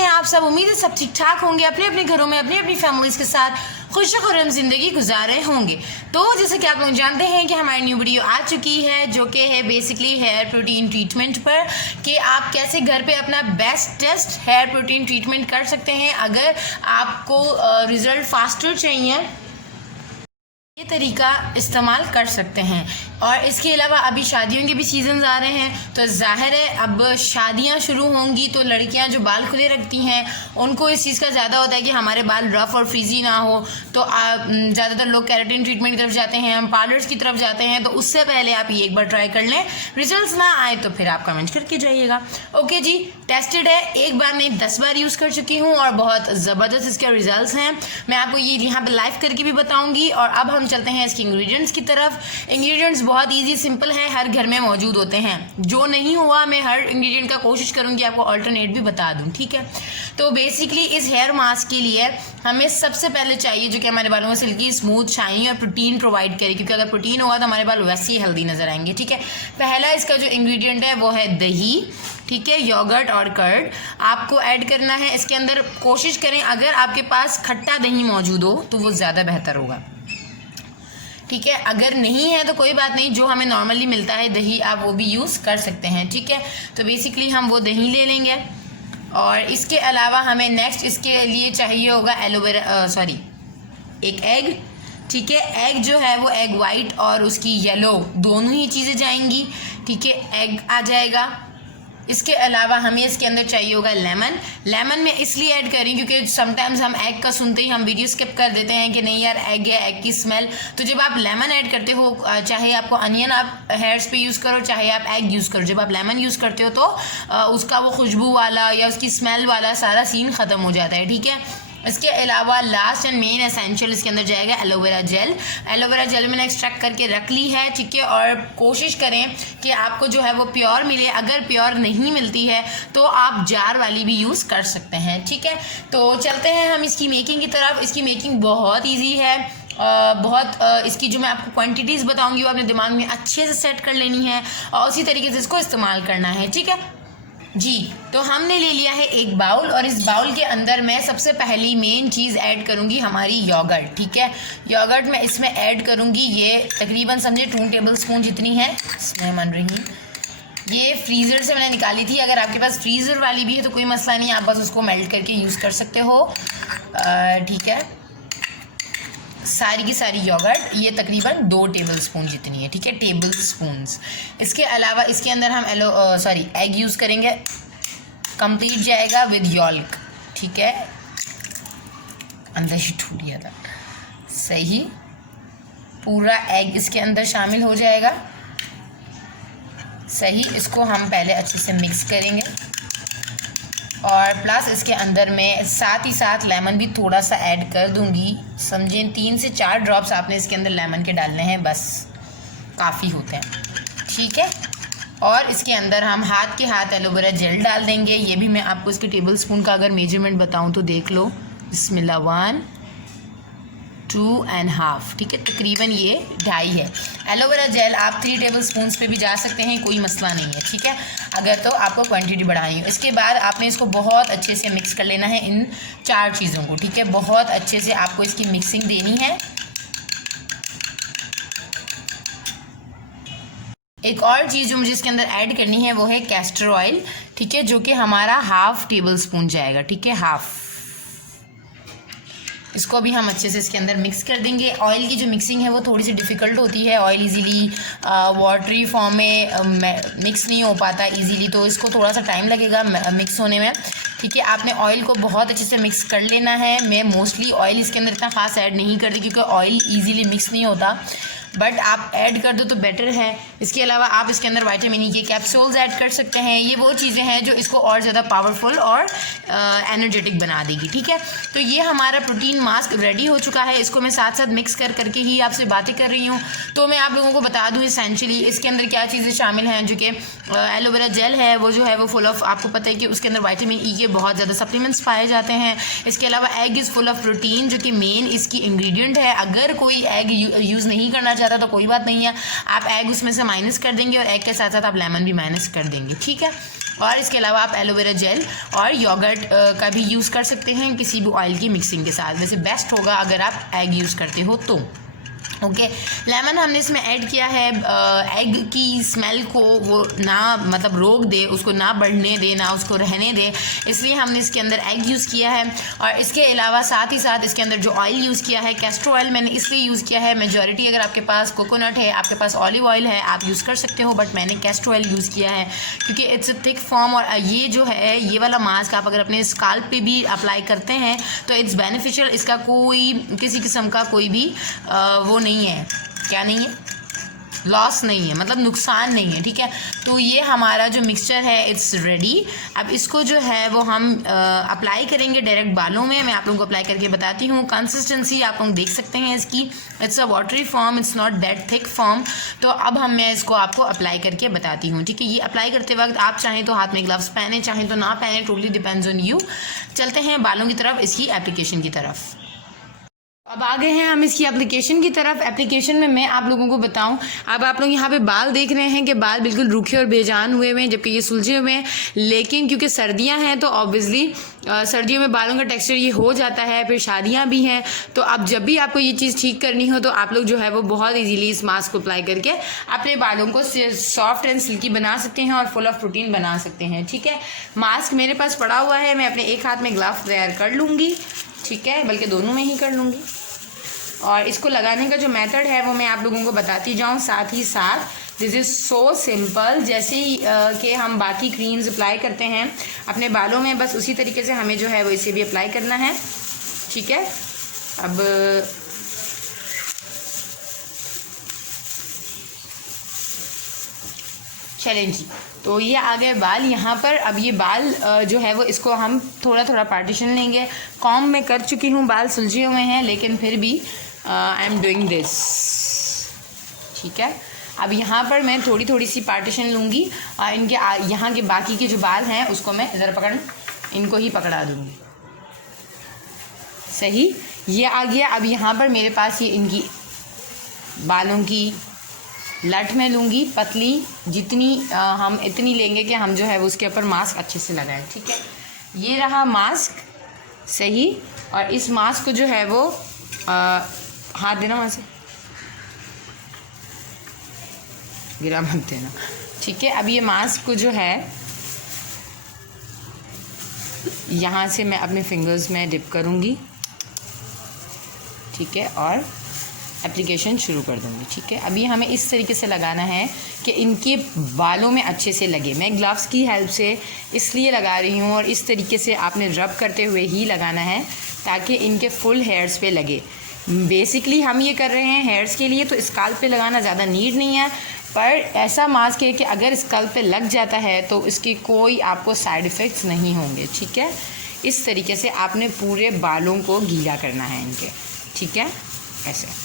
हैं आप सब? उम्मीद है सब ठीक ठाक होंगे, अपने अपने घरों में अपनी अपनी फैमिलीज के साथ खुशखुर्रम ज़िंदगी गुजार रहे होंगे। तो जैसे कि आप लोग जानते हैं कि हमारी न्यू वीडियो आ चुकी है जो कि है बेसिकली हेयर प्रोटीन ट्रीटमेंट पर, कि आप कैसे घर पे अपना बेस्टेस्ट हेयर प्रोटीन ट्रीटमेंट कर सकते हैं। अगर आपको रिज़ल्ट फास्टर चाहिए ये तरीका इस्तेमाल कर सकते हैं। और इसके अलावा अभी शादियों के भी सीजन आ रहे हैं, तो जाहिर है अब शादियां शुरू होंगी तो लड़कियां जो बाल खुले रखती हैं उनको इस चीज़ का ज़्यादा होता है कि हमारे बाल रफ़ और फ्रीजी ना हो, तो ज़्यादातर लोग केराटिन ट्रीटमेंट की तरफ जाते हैं, हम पार्लर्स की तरफ जाते हैं। तो उससे पहले आप ये एक बार ट्राई कर लें, रिजल्ट ना आए तो फिर आप कमेंट करके जाइएगा। ओके जी, टेस्टेड है, एक बार नहीं 10 बार यूज़ कर चुकी हूँ और बहुत ज़बरदस्त इसके रिजल्ट हैं। मैं आपको ये यहाँ पर लाइव करके भी बताऊँगी। और अब हम चलते हैं इसके इंग्रेडिएंट्स की तरफ। इंग्रेडिएंट्स बहुत इजी सिंपल है, हर घर में मौजूद होते हैं। जो नहीं हुआ मैं हर इंग्रेडिएंट का कोशिश करूंगी आपको अल्टरनेट भी बता दूं, ठीक है। तो बेसिकली इस हेयर मास्क के लिए हमें सबसे पहले चाहिए जो कि हमारे बालों में सिल्की स्मूथ शाइनी और प्रोटीन प्रोवाइड करे, क्योंकि अगर प्रोटीन होगा तो हमारे बाल वैसे ही हेल्दी नजर आएंगे, ठीक है। पहला इसका जो इंग्रेडिएंट है वो है दही, ठीक है, योगर्ट और कर्ड आपको ऐड करना है इसके अंदर। कोशिश करें अगर आपके पास खट्टा दही मौजूद हो तो वो ज़्यादा बेहतर होगा, ठीक है। अगर नहीं है तो कोई बात नहीं, जो हमें नॉर्मली मिलता है दही आप वो भी यूज़ कर सकते हैं, ठीक है। तो बेसिकली हम वो दही ले लेंगे। और इसके अलावा हमें नेक्स्ट इसके लिए चाहिए होगा एलोवेरा एक एग, ठीक है। एग जो है वो एग वाइट और उसकी येलो दोनों ही चीज़ें जाएंगी, ठीक है। एग आ जाएगा। इसके अलावा हमें इसके अंदर चाहिए होगा लेमन। लेमन मैं इसलिए ऐड कर रही हूँ क्योंकि समटाइम्स हम एग का सुनते ही हम वीडियो स्किप कर देते हैं कि नहीं यार एग है, एग की स्मेल। तो जब आप लेमन ऐड करते हो, चाहे आपको अनियन आप हेयर्स पे यूज़ करो चाहे आप एग यूज़ करो, जब आप लेमन यूज़ करते हो तो उसका वो खुशबू वाला या उसकी स्मेल वाला सारा सीन ख़त्म हो जाता है, ठीक है। इसके अलावा लास्ट एंड मेन एसेंशियल इसके अंदर जाएगा एलोवेरा जेल। एलोवेरा जेल मैंने एक्सट्रैक्ट करके रख ली है, ठीक है। और कोशिश करें कि आपको जो है वो प्योर मिले। अगर प्योर नहीं मिलती है तो आप जार वाली भी यूज़ कर सकते हैं, ठीक है। तो चलते हैं हम इसकी मेकिंग की तरफ। इसकी मेकिंग बहुत ईजी है। इसकी जो मैं आपको क्वांटिटीज़ बताऊंगी वो अपने दिमाग में अच्छे से सेट कर लेनी है और उसी तरीके से इसको इस्तेमाल करना है, ठीक है जी। तो हमने ले लिया है एक बाउल और इस बाउल के अंदर मैं सबसे पहली मेन चीज़ ऐड करूंगी हमारी योगर्ट, ठीक है। योगर्ट मैं इसमें ऐड करूंगी, ये तकरीबन समझे 2 टेबल स्पून जितनी है इसमें मन रही। ये फ्रीज़र से मैंने निकाली थी। अगर आपके पास फ्रीज़र वाली भी है तो कोई मसला नहीं, आप बस उसको मेल्ट करके यूज़ कर सकते हो, ठीक है। सारी की सारी योगर्ट ये तकरीबन 2 टेबल स्पून जितनी है, ठीक है, टेबल स्पून्स। इसके अलावा इसके अंदर हम एग यूज़ करेंगे, कंप्लीट जाएगा विद योल्क, ठीक है। अंदर ही टूट गया था, सही पूरा एग इसके अंदर शामिल हो जाएगा, सही। इसको हम पहले अच्छे से मिक्स करेंगे और प्लस इसके अंदर मैं साथ ही साथ लेमन भी थोड़ा सा ऐड कर दूंगी। समझें 3 से 4 ड्रॉप्स आपने इसके अंदर लेमन के डालने हैं, बस काफ़ी होते हैं, ठीक है। और इसके अंदर हम हाथ के हाथ एलोवेरा जेल डाल देंगे। ये भी मैं आपको इसके टेबल स्पून का अगर मेजरमेंट बताऊं तो देख लो, बिस्मिल्लाह 1, 2.5, ठीक है, तकरीबन ये 2.5 है। एलोवेरा जेल आप 3 टेबल स्पून पे भी जा सकते हैं, कोई मसला नहीं है, ठीक है, अगर तो आपको क्वांटिटी बढ़ानी हो। इसके बाद आपने इसको बहुत अच्छे से मिक्स कर लेना है इन 4 चीज़ों को, ठीक है। बहुत अच्छे से आपको इसकी मिक्सिंग देनी है। एक और चीज़ जो मुझे इसके अंदर ऐड करनी है वो है कैस्टर ऑयल, ठीक है, जो कि हमारा 1/2 टेबल स्पून जाएगा, ठीक है, 1/2। इसको भी हम अच्छे से इसके अंदर मिक्स कर देंगे। ऑयल की जो मिक्सिंग है वो थोड़ी सी डिफ़िकल्ट होती है, ऑयल इजीली वाटरी फॉर्म में मिक्स नहीं हो पाता इजीली, तो इसको थोड़ा सा टाइम लगेगा मिक्स होने में, ठीक है। आपने ऑयल को बहुत अच्छे से मिक्स कर लेना है। मैं मोस्टली ऑयल इसके अंदर इतना ख़ास ऐड नहीं करती क्योंकि ऑयल ईजीली मिक्स नहीं होता, बट आप ऐड कर दो तो बेटर है। इसके अलावा आप इसके अंदर विटामिन ई के कैप्सूल्स ऐड कर सकते हैं। ये वो चीज़ें हैं जो इसको और ज़्यादा पावरफुल और एनर्जेटिक बना देगी, ठीक है। तो ये हमारा प्रोटीन मास्क रेडी हो चुका है। इसको मैं साथ साथ मिक्स करके ही आपसे बातें कर रही हूँ। तो मैं आप लोगों को बता दूँ एसेंशियली इसके अंदर क्या चीज़ें शामिल हैं, जो कि एलोवेरा जेल है वो जो है वो फुल ऑफ, आपको पता है कि उसके अंदर विटामिन ई के बहुत ज़्यादा सप्लीमेंट्स पाए जाते हैं। इसके अलावा egg is full of protein जो कि मेन इसकी इंग्रेडिएंट है। अगर कोई एग यूज़ नहीं करना चाहता तो कोई बात नहीं है, आप एग उसमें से माइनस कर देंगे और एग के साथ साथ आप लेमन भी माइनस कर देंगे, ठीक है। और इसके अलावा आप एलोवेरा जेल और योगर्ट का भी यूज़ कर सकते हैं किसी भी ऑयल की मिक्सिंग के साथ। वैसे बेस्ट होगा अगर आप एग यूज़ करते हो तो। ओके, लेमन हमने इसमें ऐड किया है एग की स्मेल को वो ना मतलब रोक दे, उसको ना बढ़ने दे, ना उसको रहने दे, इसलिए हमने इसके अंदर एग यूज़ किया है। और इसके अलावा साथ ही साथ इसके अंदर जो ऑयल यूज़ किया है, कैस्टर ऑयल मैंने इसलिए यूज़ किया है, मेजॉरिटी अगर आपके पास कोकोनट है, आपके पास ऑलिव ऑयल है, आप यूज़ कर सकते हो, बट मैंने कैस्टर ऑयल यूज़ किया है क्योंकि इट्स अ थिक फॉर्म। और ये जो है ये वाला मास्क आप अगर अपने स्काल्प पे भी अप्लाई करते हैं तो इट्स बेनिफिशियल, इसका कोई किसी किस्म का कोई भी वो नहीं है, क्या नहीं है, लॉस नहीं है, मतलब नुकसान नहीं है। ठीक है, तो ये हमारा जो मिक्सचर है इट्स रेडी। अब इसको जो है वो हम अप्लाई करेंगे डायरेक्ट बालों में। मैं आप लोगों को अप्लाई करके बताती हूँ। कंसिस्टेंसी आप लोग देख सकते हैं इसकी, it's a watery form, it's not that thick form. तो अब मैं इसको आपको अप्लाई करके बताती हूँ। ठीक है, ये अप्लाई करते वक्त आप चाहें तो हाथ में ग्लव्स पहने, चाहें तो ना पहने, टोटली डिपेंड्स ऑन यू। चलते हैं बालों की तरफ, इसकी एप्लीकेशन की तरफ। अब आ गए हैं हम इसकी एप्लीकेशन की तरफ। एप्लीकेशन में मैं आप लोगों को बताऊं, अब आप लोग यहाँ पे बाल देख रहे हैं कि बाल बिल्कुल रूखे और बेजान हुए हुए हैं, जबकि ये सुलझे हुए हैं। लेकिन क्योंकि सर्दियां हैं तो ऑब्वियसली सर्दियों में बालों का टेक्सचर ये हो जाता है, फिर शादियां भी हैं, तो अब जब भी आपको ये चीज़ ठीक करनी हो तो आप लोग जो है वो बहुत ईजीली इस मास्क को अप्लाई करके अपने बालों को सॉफ्ट एंड सिल्की बना सकते हैं और फुल ऑफ प्रोटीन बना सकते हैं। ठीक है, मास्क मेरे पास पड़ा हुआ है, मैं अपने एक हाथ में ग्लव तैयार कर लूँगी। ठीक है, बल्कि दोनों में ही कर लूँगी। और इसको लगाने का जो मेथड है वो मैं आप लोगों को बताती जाऊँ साथ ही साथ। दिस इज़ सो सिंपल, जैसे ही कि हम बाकी क्रीम्स अप्लाई करते हैं अपने बालों में, बस उसी तरीके से हमें जो है वो इसे भी अप्लाई करना है। ठीक है, अब चलें जी, तो ये आ गए बाल यहाँ पर। अब ये बाल जो है वो इसको हम थोड़ा थोड़ा पार्टीशन लेंगे। कॉम मैं कर चुकी हूँ, बाल सुलझे हुए हैं, लेकिन फिर भी आई एम डूइंग दिस। ठीक है, अब यहाँ पर मैं थोड़ी थोड़ी सी पार्टीशन लूँगी और इनके यहाँ के बाकी के जो बाल हैं उसको मैं इधर पकड़, इनको ही पकड़ा दूँगी। सही, ये आ गया। अब यहाँ पर मेरे पास ये इनकी बालों की लट में लूँगी, पतली जितनी हम इतनी लेंगे कि हम जो है वो उसके ऊपर मास्क अच्छे से लगाएं। ठीक है, ये रहा मास्क। सही, और इस मास्क को जो है वो हाथ देना, वहाँ से गिरा मत देना। ठीक है, अब ये मास्क को जो है यहाँ से मैं अपने फिंगर्स में डिप करूँगी। ठीक है, और एप्लीकेशन शुरू कर दूँगी। ठीक है, अभी हमें इस तरीके से लगाना है कि इनके बालों में अच्छे से लगे। मैं ग्लव्स की हेल्प से इसलिए लगा रही हूँ, और इस तरीके से आपने रब करते हुए ही लगाना है ताकि इनके फुल हेयर्स पे लगे। बेसिकली हम ये कर रहे हैं हेयर्स के लिए, तो स्काल्प पे लगाना ज़्यादा नीड नहीं है, पर ऐसा मास्क है कि अगर स्काल्प पे लग जाता है तो इसके कोई आपको साइड इफ़ेक्ट्स नहीं होंगे। ठीक है, इस तरीके से आपने पूरे बालों को गीला करना है इनके। ठीक है, ऐसे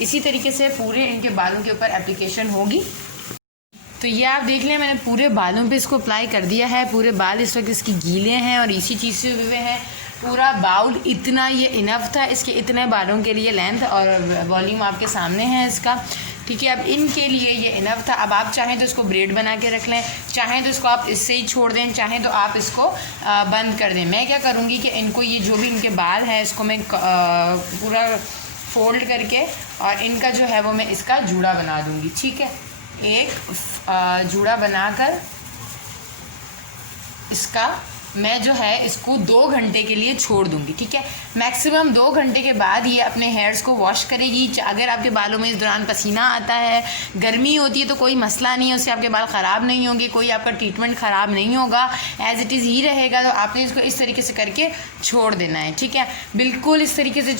इसी तरीके से पूरे इनके बालों के ऊपर एप्लीकेशन होगी। तो ये आप देख लें, मैंने पूरे बालों पे इसको अप्लाई कर दिया है। पूरे बाल इस वक्त इसकी गीले हैं और इसी चीज़ से हुए हैं। पूरा बाउल इतना ये इनफ था इसके इतने बालों के लिए, लेंथ और वॉल्यूम आपके सामने है इसका। ठीक है, अब इनके लिए ये इनफ था। अब आप चाहें तो इसको ब्रेड बना के रख लें, चाहें तो इसको आप इससे ही छोड़ दें, चाहें तो आप इसको बंद कर दें। मैं क्या करूँगी कि इनको ये जो भी इनके बाल हैं इसको मैं पूरा फोल्ड करके और इनका जो है वो मैं इसका जूड़ा बना दूँगी। ठीक है, एक जूड़ा बनाकर इसका मैं जो है इसको 2 घंटे के लिए छोड़ दूंगी। ठीक है, मैक्सिमम 2 घंटे के बाद ये अपने हेयर्स को वॉश करेगी। अगर आपके बालों में इस दौरान पसीना आता है, गर्मी होती है, तो कोई मसला नहीं है, उससे आपके बाल ख़राब नहीं होंगे, कोई आपका ट्रीटमेंट ख़राब नहीं होगा, एज़ इट इज़ ही रहेगा। तो आपने इसको इस तरीके से करके छोड़ देना है। ठीक है, बिल्कुल इस तरीके से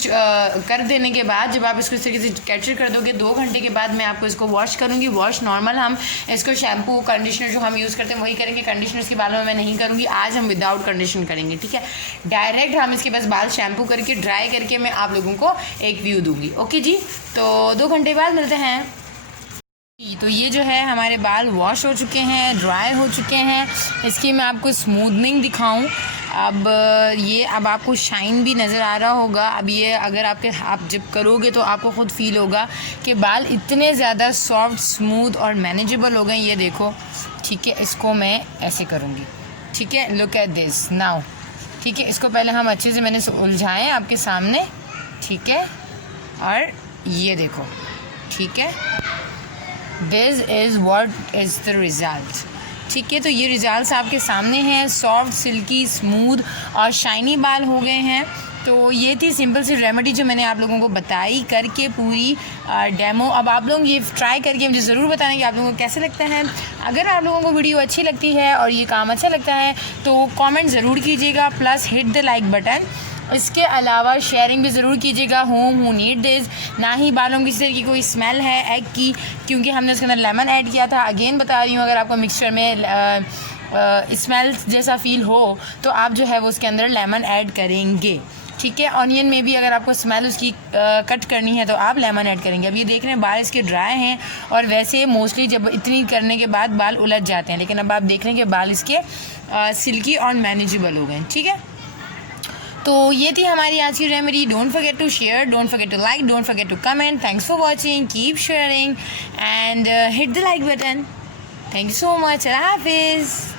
कर देने के बाद जब आप इसको इस तरीके से कैप्चर कर दोगे, 2 घंटे के बाद मैं आपको इसको वॉश करूँगी। वॉश नॉर्मल हम इसको शैम्पू कंडीशनर जो हम यूज़ करते हैं वही करेंगे, कंडीशनर इसके बालों में मैं नहीं करूँगी। आज हम विदाउट कंडीशन करेंगे। ठीक है, डायरेक्ट हम इसके बस बाल शैम्पू करके ड्राई करके मैं आप लोगों को एक व्यू दूंगी। ओके जी, तो 2 घंटे बाद मिलते हैं। तो ये जो है हमारे बाल वॉश हो चुके हैं, ड्राई हो चुके हैं। इसकी मैं आपको स्मूदनिंग दिखाऊं अब ये अब आपको शाइन भी नज़र आ रहा होगा। अब ये अगर आप जब करोगे तो आपको ख़ुद फील होगा कि बाल इतने ज़्यादा सॉफ्ट, स्मूथ और मैनेजेबल हो गए। ये देखो, ठीक है, इसको मैं ऐसे करूँगी, ठीक है, लुक एट दिस नाउ, ठीक है। इसको पहले हम अच्छे से मैंने उलझाएँ आपके सामने, ठीक है, और ये देखो, ठीक है, this is what is the result, ठीक है। तो ये रिजल्ट्स आपके सामने हैं, सॉफ्ट, सिल्की, स्मूथ और शाइनी बाल हो गए हैं। तो ये थी सिंपल सी रेमेडी जो मैंने आप लोगों को बताई करके पूरी डेमो। अब आप लोग ये ट्राई करके मुझे ज़रूर बताएं कि आप लोगों को कैसे लगता है। अगर आप लोगों को वीडियो अच्छी लगती है और ये काम अच्छा लगता है तो कमेंट ज़रूर कीजिएगा, plus hit the like button. इसके अलावा शेयरिंग भी ज़रूर कीजिएगा। Who need this. ना ही बालों की इस तरह की कोई स्मेल है एग की, क्योंकि हमने उसके अंदर लेमन ऐड किया था। अगेन बता रही हूँ, अगर आपको मिक्सचर में स्मेल जैसा फील हो तो आप जो है वो उसके अंदर लेमन ऐड करेंगे, ठीक है। ऑनियन में भी अगर आपको स्मेल उसकी कट करनी है तो आप लेमन ऐड करेंगे। अब ये देख रहे हैं बाल इसके ड्राई हैं और वैसे मोस्टली जब इतनी करने के बाद बाल उलझ जाते हैं, लेकिन अब आप देख रहे हैं कि बाल इसके सिल्की और मैनेजेबल हो गए, ठीक है। तो ये थी हमारी आज की remedy. Don't forget to share, don't forget to like, don't forget to comment. Thanks for watching, keep sharing and hit the like button. Thank you so much. अल्लाह हाफिज़।